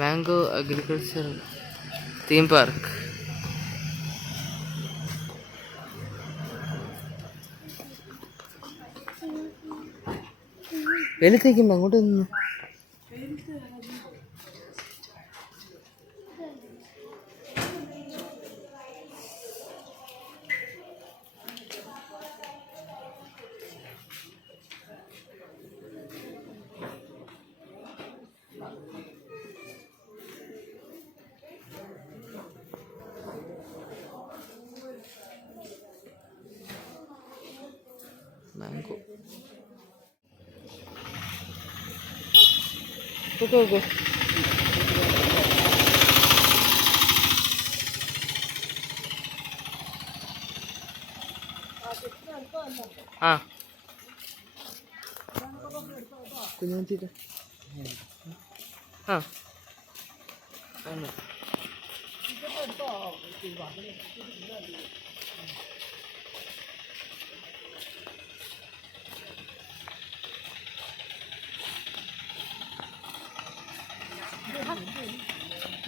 Mango agriculture theme park. വെളുത്തേക്കുമ്പോ അങ്ങോട്ട് നിന്ന് മാംഗോ. ഓക്കെ ആ കുഞ്ഞാത്തിട്ട് ആ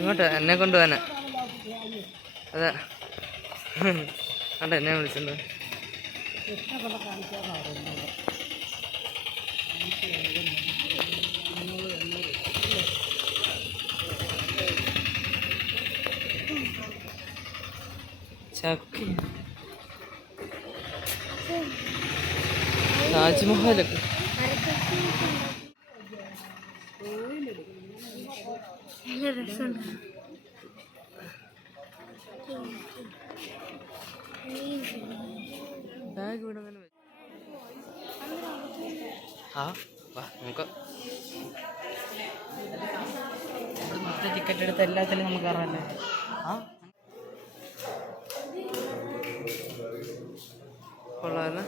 ഇങ്ങോട്ട് എന്നെ കൊണ്ടുപോകാനാ. അതാ കണ്ട എന്നെ വിളിച്ചിട്ടുണ്ട്. ചക്കി താജ്മഹലൊക്കെ ബാഗ് ഇവിടെ തന്നെ. ആ വാ നമുക്ക് ടിക്കറ്റ് എടുത്ത് എല്ലാത്തിലും നമുക്ക് കയറാമല്ലേ. ആ കൊള്ളാമല്ലേ.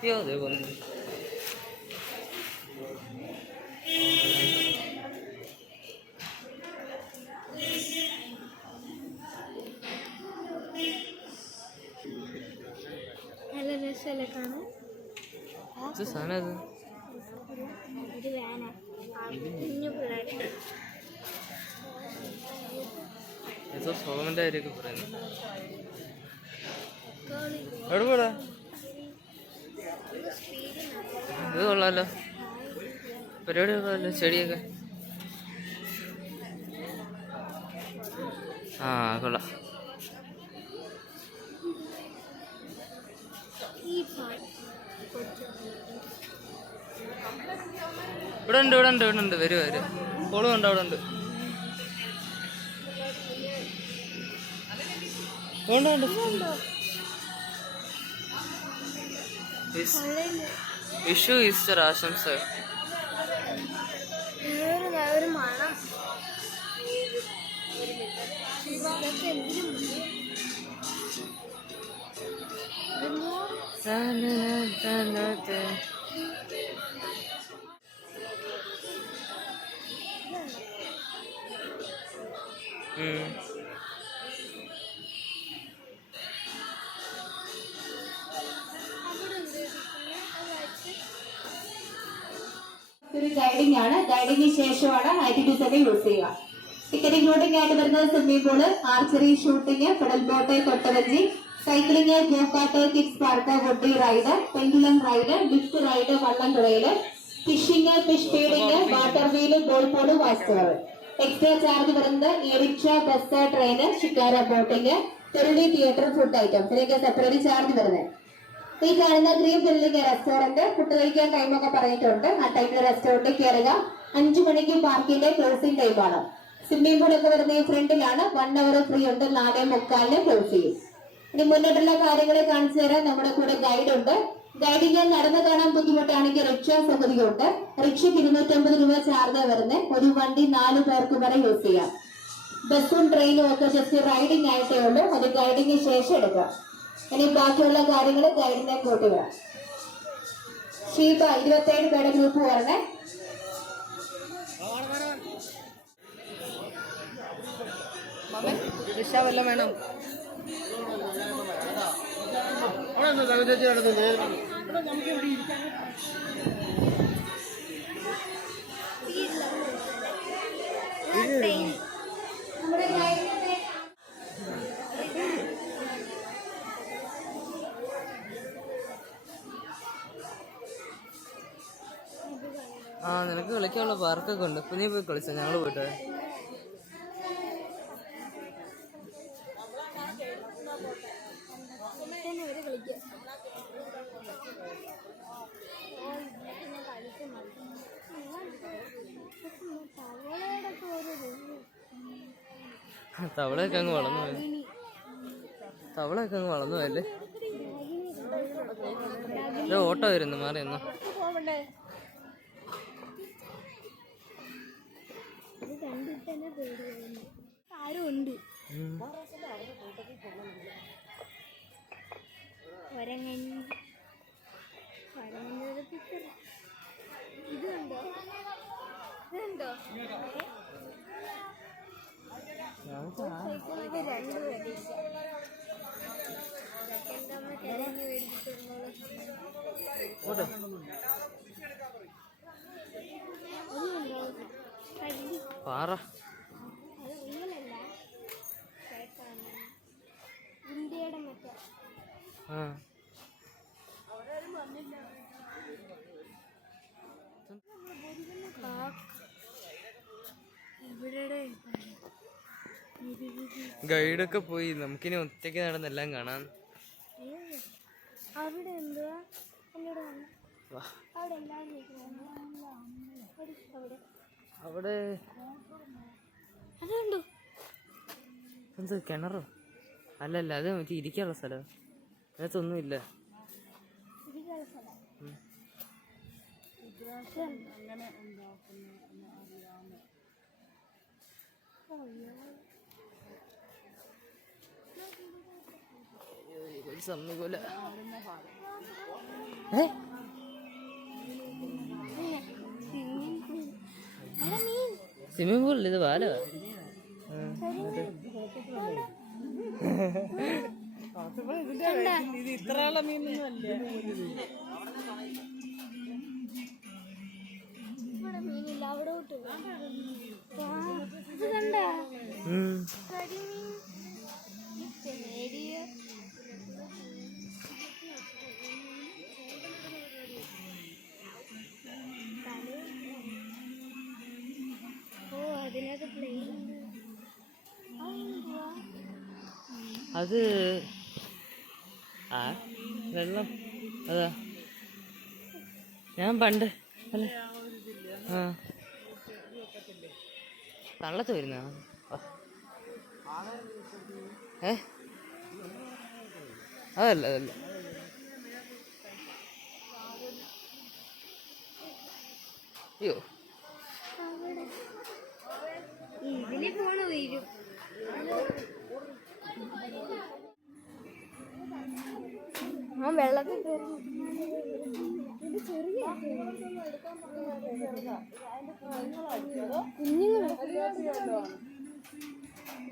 അയ്യോ അതേപോലെ സാധനം ഏതോ സോമന്റെ കാര്യമൊക്കെ പറയുന്നു. എവിടെ പോടാ? ഇത് കൊള്ളാമല്ലോ, പരിപാടി കൊള്ളാമല്ലോ. ചെടിയൊക്കെ ആ കൊള്ളാം. ഇവിടെ ഉണ്ട് ഇവിടെ ഉണ്ട് ഇവിടെ ഉണ്ട്. വരും വരും. കോളും ഉണ്ട് അവിടെ ഉണ്ട്. വിഷു ഈസ്റ്റർ ആശംസ. ഒരു ഗൈഡിംഗ് ആണ്. ഗൈഡിംഗിന് ശേഷമാണ് 92 സെക്കൻഡ് യൂസ് ചെയ്യുക. ടിക്കറ്റ് ഇൻക്ലൂഡിംഗ് ആയിട്ട് വരുന്നത് swimming pool, archery, shooting, pedal boat, കൊട്ടവഞ്ചി, cycling, go kart, kids park, woody ride, pendulum ride, lift ride, വള്ളം തുഴയല്, fishing, fish feeding, water wheel, ball pod, വാസ്കർ. എക്സ്ട്രാ ചാർജ് വരുന്നത് e rickshaw, bus, train, shikara, boating, തെരുളി, theatre, food items ഇതിനൊക്കെ separate charge വരുന്നത്. ഈ കാണുന്ന ഗ്രീൻ ബിൽഡിംഗ് റെസ്റ്റോറന്റ് ഫുഡ് കഴിക്കാൻ ടൈമൊക്കെ പറഞ്ഞിട്ടുണ്ട്. ആ ടൈമിൽ റെസ്റ്റോറന്റിൽ കയറുക. 5 മണിക്ക് പാർക്കിന്റെ ക്ലോസിംഗ് ടൈമാണ്. സ്വിമ്മിംഗ് പൂൾ ഒക്കെ വരുന്ന ഈ ഫ്രണ്ടിലാണ്. 1 അവർ ഫ്രീ ഉണ്ട്. 4:45 ക്ലോസ് ചെയ്യും. ഇനി മുന്നോട്ടുള്ള കാര്യങ്ങൾ കാണിച്ചു തരാൻ നമ്മുടെ കൂടെ ഗൈഡ് ഉണ്ട്. ഗൈഡിന് നടന്നു കാണാൻ ബുദ്ധിമുട്ടാണെങ്കിൽ റിക്ഷ സൗകര്യമുണ്ട്. റിക്ഷയ്ക്ക് 250 രൂപ ചാർജ് വരുന്നത്. ഒരു വണ്ടി 4 പേർക്ക് വരെ യൂസ് ചെയ്യാം. ബസ്സും ട്രെയിനും ഒക്കെ ജസ്റ്റ് റൈഡിംഗ് ആയിട്ടേ ഉള്ളൂ. അത് ഗൈഡിന് ശേഷം എടുക്കാം. ഇനി ബാക്കിയുള്ള കാര്യങ്ങൾ ഗൈഡിനെ കൂട്ടി വരാം. ഷീബ 27 പേരുടെ ഗ്രൂപ്പ് വരണേ. വല്ലതും വേണം. നമ്മുടെ ഗൈഡിന്റെ ആ നിനക്ക് കളിക്കാനുള്ള പാർക്കൊക്കെ ഉണ്ട്. ഇപ്പൊ നീ പോയി കളിച്ചോ, ഞങ്ങള് പോയിട്ട്. തവളയൊക്കെ അങ്ങ് വളർന്നു പോയി. തവളയൊക്കെ അങ്ങ് വളർന്നു പോയല്ലേ. ഓട്ടോ വരുന്നു, മാറിയെന്നു. ആരുണ്ട് ഇതുണ്ടോ ഇതുണ്ടോ പാറ ഇന്ത്യയുടെ മറ്റേ ഗൈഡൊക്കെ പോയി. നമുക്കിനി ഒറ്റയ്ക്ക് നടന്നെല്ലാം കാണാം. അവിടെ എന്തുവാ അവിടെ അതുണ്ടോ എന്ത് കിണറോ? അല്ലല്ല, അത് മറ്റേ ഇരിക്കാനുള്ള സ്ഥലം. അതിനകത്തൊന്നുമില്ല. സമ്മതിക്കൂല. സ്വിമ്മിംഗ് പൂളിൽ ഇത് പാല. ഇത് ഇത്രയുള്ള മീനൊന്നും അല്ല. മീനില്ല അവിടോട്ട് ഇത് കണ്ട അതിനകത്ത് പ്ലെയിൻ അത് ആ വെള്ളം അതാ ഞാൻ പണ്ട് അല്ല ആ തള്ളത്ത് വരുന്ന അതല്ല അതല്ല അയ്യോ ഇതിന് പോണ വരും ആ വെള്ളത്തിൽ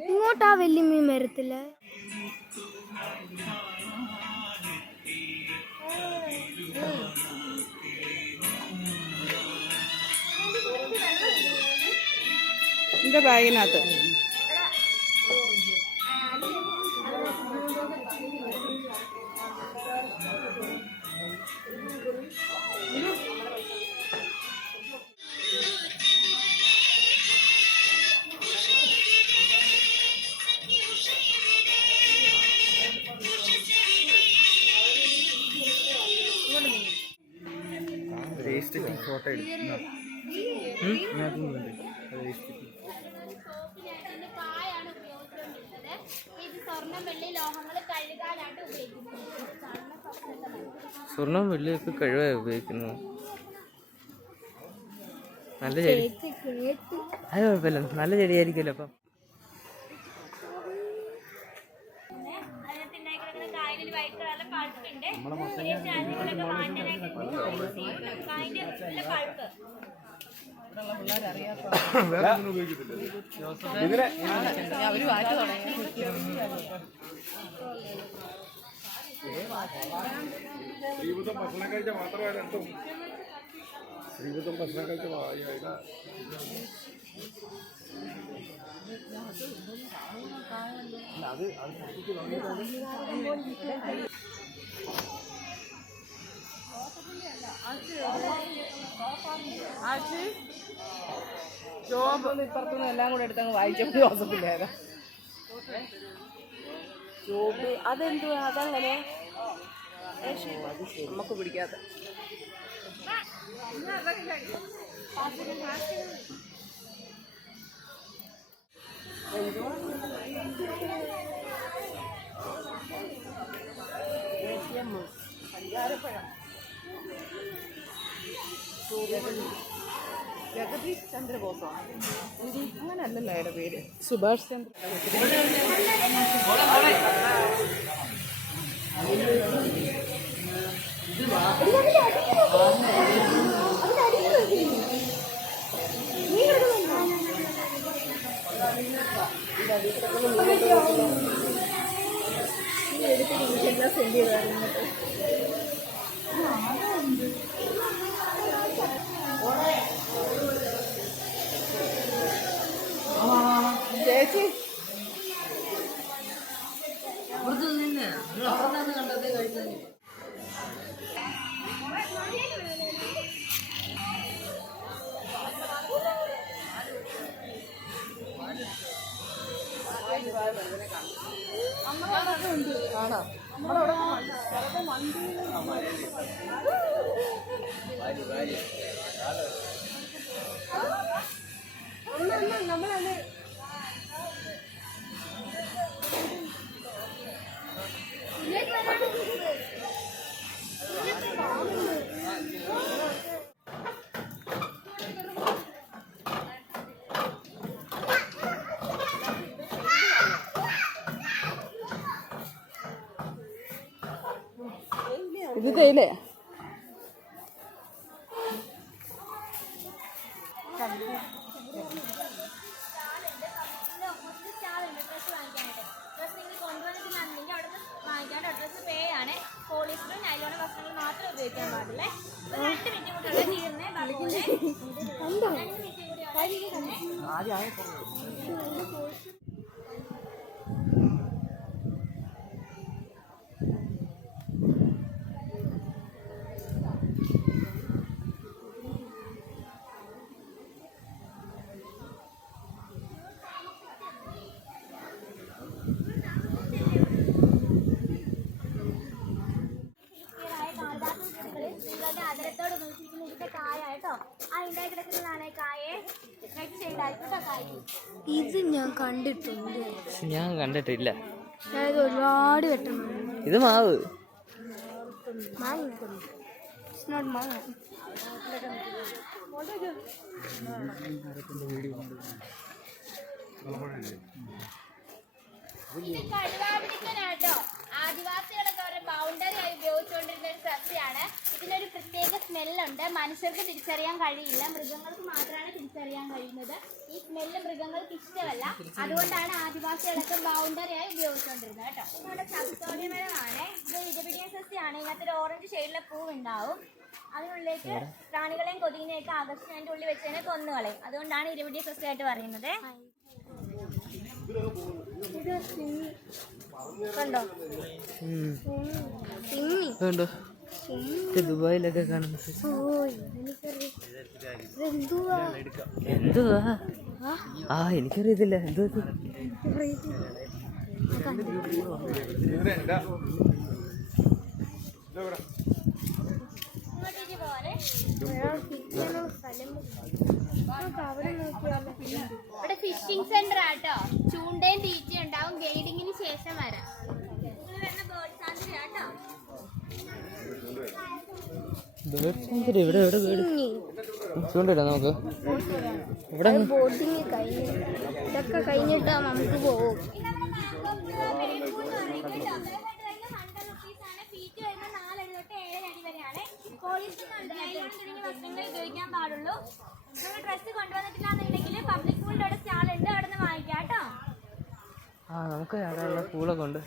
ഇങ്ങോട്ടാ വലിയ മീൻ വരത്തില്ല. എന്റെ ബാഗിനകത്ത് ഫോട്ടോ എടുക്കും. സ്വർണം വെള്ളിയൊക്കെ കഴിവായി ഉപയോഗിക്കുന്നു. നല്ല ചെടി, അത് കുഴപ്പമില്ല, നല്ല ചെടിയായിരിക്കുമല്ലോ. അപ്പം അവര് വാറ്റ് തുടങ്ങി. ശ്രീബുദ്ധം ഭക്ഷണം കഴിച്ച മാത്രമേ രണ്ടും ശ്രീബുദ്ധം ഭക്ഷണം കഴിച്ച ജോബ് ഇപ്പുറത്തുനിന്ന് എല്ലാം കൂടെ എടുത്തങ്ങ് വായിച്ചോണ്ട് വാസത്തില്ലായിരുന്നു. ജോബ് അതെന്തുവാ അതങ്ങനെ നമുക്ക് പിടിക്കാത്ത പഞ്ചാരപ്പഴം ജഗദീഷ് ചന്ദ്രബോസോ അങ്ങനല്ലല്ലോ അയാളുടെ പേര്, സുഭാഷ് ചന്ദ്ര. സെൻഡ് ചെയ്തായിരുന്നു ചേച്ചി. ആണോ നമ്മളെ ഇത് തേയിലയാ. പോളിസ്റ്റർ നൈലോൺ വസ്ത്രങ്ങൾ മാത്രം ഉപയോഗിക്കാൻ പാടില്ലേ. 2 മിനിറ്റ് കൂടെ തീർന്നേ. ആദരത്തോട് നോക്കിയിരിക്കുന്ന ഇതിന്റെ കായായിട്ടോ. അതിൻ്റെ കിടക്കുന്ന നാണയക്കായെ ഇത് ഞാൻ കണ്ടിട്ടുണ്ട്. ഞാൻ കണ്ടിട്ടില്ല. ഞാനിത് ഒരുപാട് വട്ടം. ഇത് മാവ് കടുവാപിടിക്കനാട്ടോ. ആദിവാസികളൊക്കെ അവരുടെ ബൗണ്ടറി ആയി ഉപയോഗിച്ചുകൊണ്ടിരുന്ന ഒരു സസ്യമാണ്. ഇതിനൊരു പ്രത്യേക സ്മെല്ലുണ്ട്. മനുഷ്യർക്ക് തിരിച്ചറിയാൻ കഴിയില്ല, മൃഗങ്ങൾക്ക് മാത്രമാണ് തിരിച്ചറിയാൻ കഴിയുന്നത്. ഈ സ്മെല്ല് മൃഗങ്ങൾക്ക് ഇഷ്ടമല്ല. അതുകൊണ്ടാണ് ആദിവാസികളൊക്കെ ബൗണ്ടറി ആയി ഉപയോഗിച്ചുകൊണ്ടിരുന്നത് കേട്ടോ. നമ്മുടെ ചത്തോടിമരമാണ്. ഇത് ഇരപിടിയ സസ്യമാണ്. ഇതിനകത്തൊരു ഓറഞ്ച് ഷെയ്ഡിലെ പൂവുണ്ടാവും. അതിനുള്ളിലേക്ക് പ്രാണികളെയും കൊതുകിനെയൊക്കെ ആകർഷിച്ച് അതിൻ്റെ ഉള്ളിൽ വെച്ച് തന്നെ കൊന്നുകളയും. അതുകൊണ്ടാണ് ഇരപിടിയ സസ്യമായിട്ട് പറയുന്നത്. കണ്ടോ കണ്ടോ ദുബായിലൊക്കെ കാണുന്നത്. എന്തുവാ? എനിക്കറിയത്തില്ല. എന്തോ ഇവിടെ ഫിഷിംഗ് സെന്റർ ആട്ടോ. ചൂണ്ടയും തീറ്റയും ഉണ്ടാവും. ഗൈഡിങ്ങിന് ശേഷം വരാം. ഇവിടെ ചൂണ്ടിടാം നമുക്ക്. ഇവിടെ ബോട്ടിങ് കഴിഞ്ഞു. ഇതൊക്കെ കഴിഞ്ഞിട്ടാ നമുക്ക് പോകും. ഉപയോഗിക്കാൻ പാടുള്ളൂ. നമ്മൾ ഡ്രസ്സ് കൊണ്ടുവന്നിട്ടില്ലാന്നുണ്ടെങ്കിൽ പബ്ലിക് പൂളിന്റെ അവിടെ സ്റ്റാളുണ്ട്, അവിടെ നിന്ന് വാങ്ങിക്കാം കേട്ടോ. നമുക്ക് അവിടെ പൂളൊക്കെ ഉണ്ട്.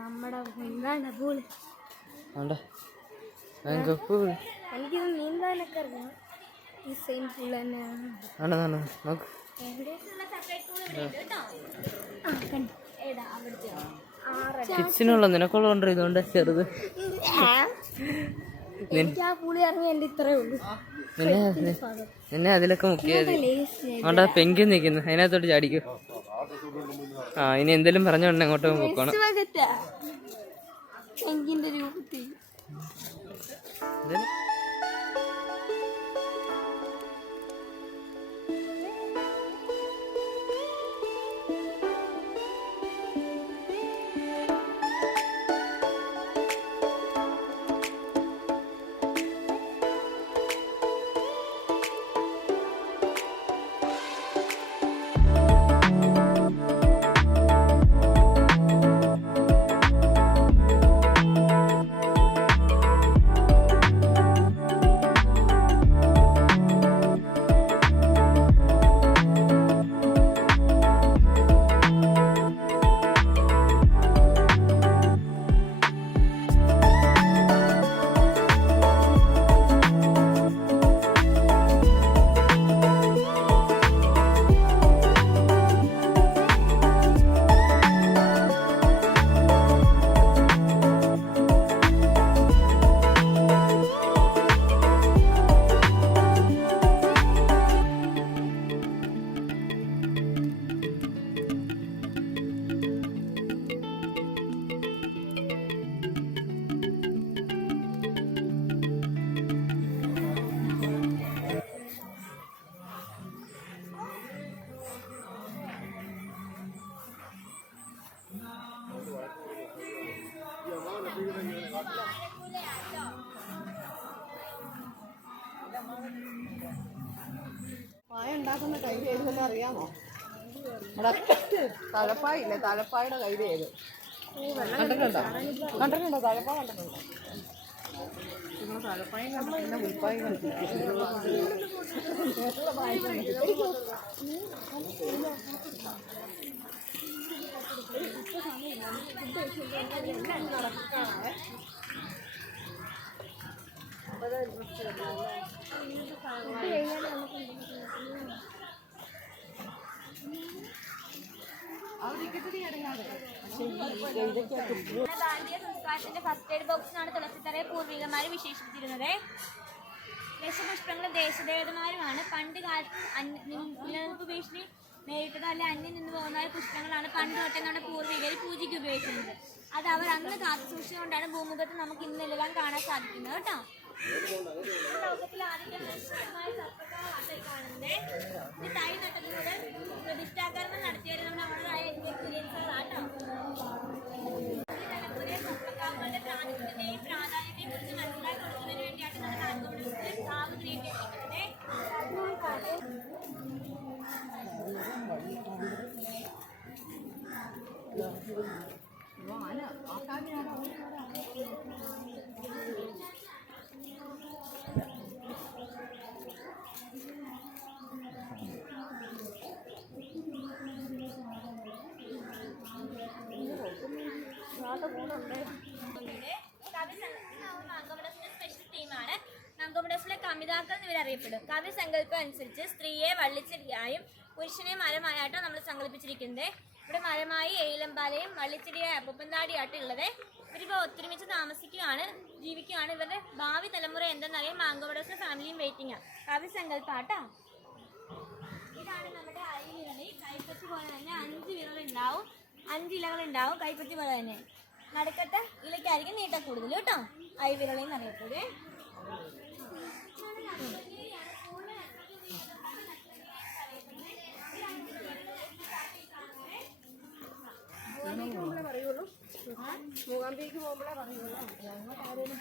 നമ്മുടെ നീന്താണ്ട പൂള്. വേണ്ട ഭയങ്കര പൂള്. എനിക്കിത് നീന്താനൊക്കെ അറിയാം. ഈ സെയിം പൂള് തന്നെയാണ്. വേണ്ട നോക്ക്. കിഡ്സിനുള്ള നിനക്കുള്ള കൊണ്ട് ഇതുകൊണ്ട് ചെറുത്. എനിക്ക് ആ പൂളി ഇറങ്ങി എൻ്റെ ഇത്രേ ഉള്ളൂ. നിന്നെ അതിലൊക്കെ മുക്കിയത്. അവിടെ പെങ്കി നിൽക്കുന്നു, അതിനകത്തോട്ട് ചാടിക്കും. ആ ഇനി എന്തെങ്കിലും പറഞ്ഞോണ്ട് എങ്ങോട്ടോ പോക്കണം. പെങ്കിന്റെ രൂപത്തിൽ പായ ഉണ്ടാക്കുന്ന കൈ ഏതെന്ന് അറിയാമോ? നമ്മുടെ തലപ്പായില്ലേ, തലപ്പായുടെ കൈ ഏത് കണ്ടിട്ടുണ്ടോ? തലപ്പായ കണ്ടിട്ടുണ്ടോ? നിങ്ങൾ തലപ്പായും കണ്ടിട്ടില്ല, മുൽപ്പായും കണ്ടിട്ടില്ല. ഭാരതീയ സംസ്കാരത്തിന്റെ ഫസ്റ്റ് എയ്ഡ് ബോക്സിനാണ് തുളസിത്തറയെ പൂർവികന്മാരെ വിശേഷിപ്പിച്ചിരുന്നത്. ദശപുഷ്പങ്ങളും ദേശദേവതമാരുമാണ്. പണ്ട് കാലത്ത് നിലനിൽപ്പ് ഭീഷണി നേരിട്ടതോ അല്ലെ അന്യം നിന്ന് പോകുന്ന പുഷ്പങ്ങളാണ് പണ്ട് തൊട്ടേ നമ്മുടെ പൂർവികർ പൂജയ്ക്ക് ഉപയോഗിക്കുന്നത്. അത് അവർ അന്ന് കാത്തു സൂക്ഷിച്ചുകൊണ്ടാണ് ഭൂമുഖത്ത് നമുക്ക് ഇന്നെല്ലാം കാണാൻ സാധിക്കുന്നത് കേട്ടോ. ലോകത്തിലെ ആദ്യത്തെ മനുഷ്യമായ സർപ്പക്കാണ് കാണുന്നത്. ഇത് തൈ നട്ടതിലൂടെ പ്രതിഷ്ഠാകർമ്മം നടത്തിയവർ നമ്മുടേതായ എക്സ്പീരിയൻസുകളാട്ടോ. സർപ്പക്കാവുകളുടെ പ്രാധാന്യത്തെയും പ്രാധാന്യത്തെയും കുറിച്ച് മനസ്സിലാക്കി കൊടുക്കുന്നതിന് വേണ്ടിയാണ് നമ്മൾ നാഗോപുരത്തിൽ കാവ് ക്രിയേറ്റ് സ്പെഷ്യൽ ടീമാണ്. നാഗോപുരത്തിലെ കമിതാക്കൾ എന്നിവരറിയപ്പെടും. കാവ്യസങ്കല്പം അനുസരിച്ച് സ്ത്രീയെ വള്ളിച്ചെടിയായും പുരുഷനെ മരമായിട്ടോ നമ്മൾ സങ്കല്പിച്ചിരിക്കുന്നത്. ഇവിടെ മരമായി ഏലമ്പാലയും വള്ളിച്ചെടിയായ അപ്പൂപ്പന്താടിയായിട്ടും ഉള്ളത്. ഇവരിപ്പോൾ ഒത്തൊരുമിച്ച് താമസിക്കുകയാണ്, ജീവിക്കുകയാണ്. ഇവരുടെ ഭാവി തലമുറ എന്തെന്നറിയാൻ മാങ്കോപുരത്തിലെ ഫാമിലിയും വെയിറ്റിംഗ്. കാവ്യസങ്കല്പാട്ടോ. ഇതാണ് നമ്മുടെ അരിവിരളി. കൈപ്പത്തി പോലെ തന്നെ 5 വിരലുണ്ടാവും, 5 ഇലകളുണ്ടാവും. കൈപ്പത്തി പോലെ തന്നെ നടുക്കത്തെ ഇലയ്ക്കായിരിക്കും നീട്ടം കൂടുതൽ കേട്ടോ. അരിവിരളി എന്നറിയപ്പെടും. പറയുള്ളൂ, മൂകാംബിക്ക് പോകുമ്പോഴേ പറയുള്ളൂ.